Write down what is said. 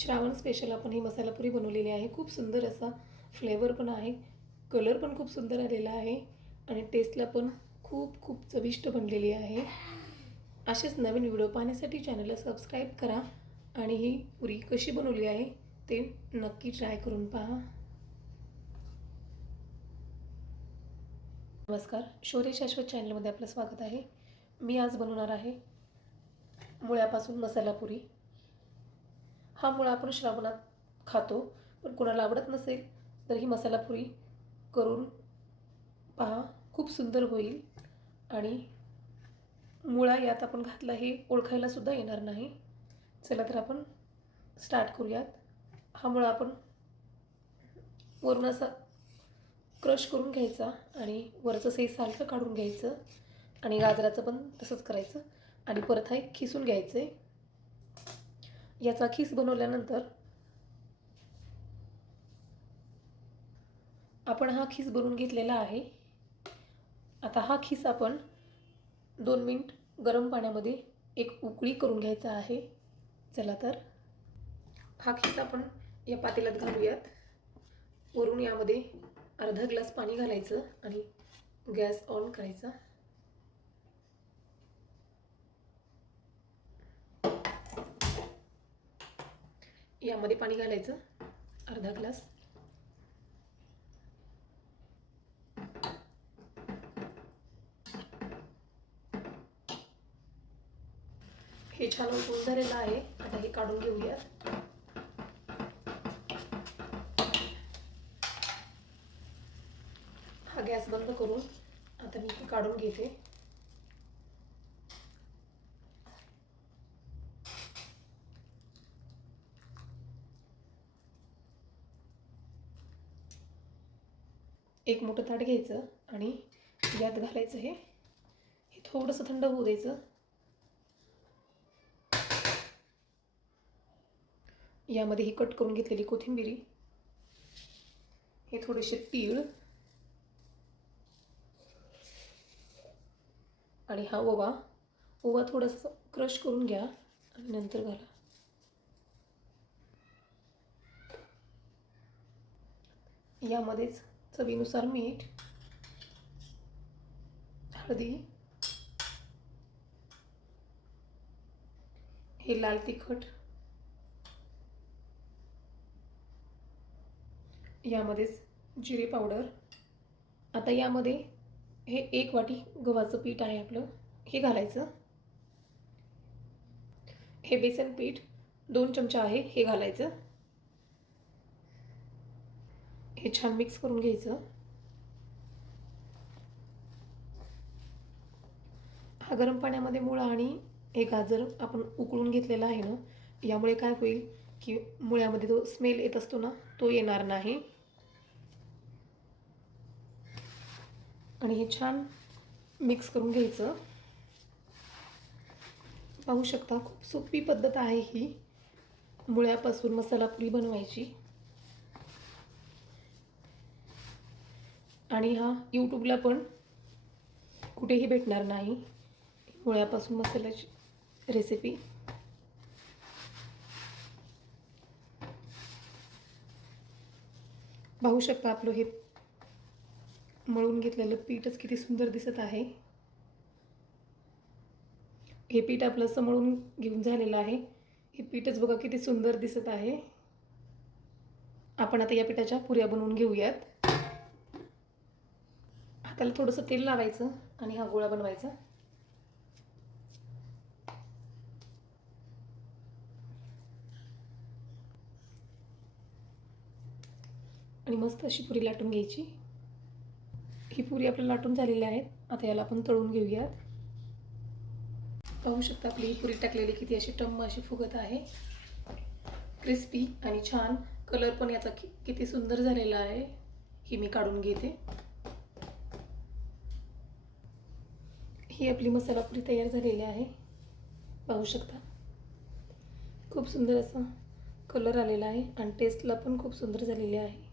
Shravan special आपण ही मसाला पुरी बनवलेली आहे. खूप सुंदर असा फ्लेवर पण आहे. कलर पण खूप सुंदर आलेला आहे. आणि टेस्टला पण खूप खूप चविष्ट बनलेली आहे. असेच नवीन व्हिडिओ पाहण्यासाठी चॅनलला सबस्क्राईब करा. आणि ही पुरी कशी बनवली आहे ते नक्की ट्राय करून पहा. नमस्कार. शौर्य शाश्वत चॅनलमध्ये आपलं स्वागत आहे. मी आज बनवणार आहे मुळ्यापासून मसाला पुरी हा मुळा आपण श्रावणात खातो पण कोणाला आवडत नसेल तर ही मसाला पुरी करून पहा खूप सुंदर होईल. आणि मुळा यात आपण घातला हे ओळखायलासुद्धा येणार नाही. चला तर आपण स्टार्ट करूयात. हा मुळा आपण वरून असा क्रश करून घ्यायचा आणि वरचं सही सालकं काढून घ्यायचं आणि गाजराचं पण तसंच करायचं. आणि परत हा एक खिसून घ्यायचं आहे याचा खीस बनवल्यानंतर आपण हा खीस बनवून घेतलेला आहे. आता हा खीस आपण दोन मिनिट गरम पाण्यामध्ये एक उकळी करून घ्यायचा आहे. चला तर. हा खीस आपण या पातेल्यात घालूयात. वरून यामध्ये अर्धा ग्लास पाणी घालायचं आणि गॅस ऑन करायचा. यामध्ये पाणी घालायचं अर्धा ग्लास. हे छान उकळून झालेलं आहे. आता हे काढून घेऊया. हा गॅस बंद करून आता मी हे काढून घेते. एक मोठं ताट घ्यायचं आणि यात घालायचं हे. हे थोडंसं थंड होऊ द्यायचं. यामध्ये ही कट करून घेतलेली कोथिंबिरी. हे थोडेसे तीळ. आणि हा ओवा. ओवा थोडासा क्रश करून घ्या आणि नंतर घाला. यामध्येच चवीनुसार मीठ हळदी हे लाल तिखट यामध्येच जिरे पावडर. आता यामध्ये हे एक वाटी गव्हाचं पीठ आहे आपलं हे घालायचं. हे बेसन पीठ दोन चमचा आहे हे घालायचं. हे छान मिक्स करून घ्यायचं. हा गरम पाण्यामध्ये मुळा आणि हे गाजर आपण उकळून घेतलेला आहे ना यामुळे काय होईल की मुळ्यामध्ये जो स्मेल येत असतो ना तो येणार नाही. आणि हे छान मिक्स करून घ्यायचं. पाहू शकता खूप सोपी पद्धत आहे ही मुळ्यापासून मसाला पुरी बनवायची. आणि हा यूट्यूबला पण कुठेही भेटणार नाही. मुळ्यापासून मसाल्याची रेसिपी पाहू शकता आपलं हे मळून घेतलेलं पीठच किती सुंदर दिसत आहे. हे पीठ आपलं असं मळून घेऊन झालेलं आहे. हे पीठच बघा किती सुंदर दिसत आहे. आपण आता या पिठाच्या पुऱ्या बनवून घेऊयात. त्याला थोडंसं तेल लावायचं आणि हा गोळा बनवायचा. आणि मस्त अशी पुरी लाटून घ्यायची. ही पुरी आपल्याला लाटून झालेली आहेत. आता याला आपण तळून घेऊयात. पाहू शकता आपली ही पुरी टाकलेली किती अशी टम्म अशी फुगत आहे. क्रिस्पी आणि छान. कलर पण याचा कि किती सुंदर झालेला आहे. ही मी काढून घेते. ही आपली मसालापुरी तयार झालेली आहे. पाहू शकता. खूप सुंदर असा कलर आलेला आहे आणि टेस्टला पण खूप सुंदर झालेली आहे.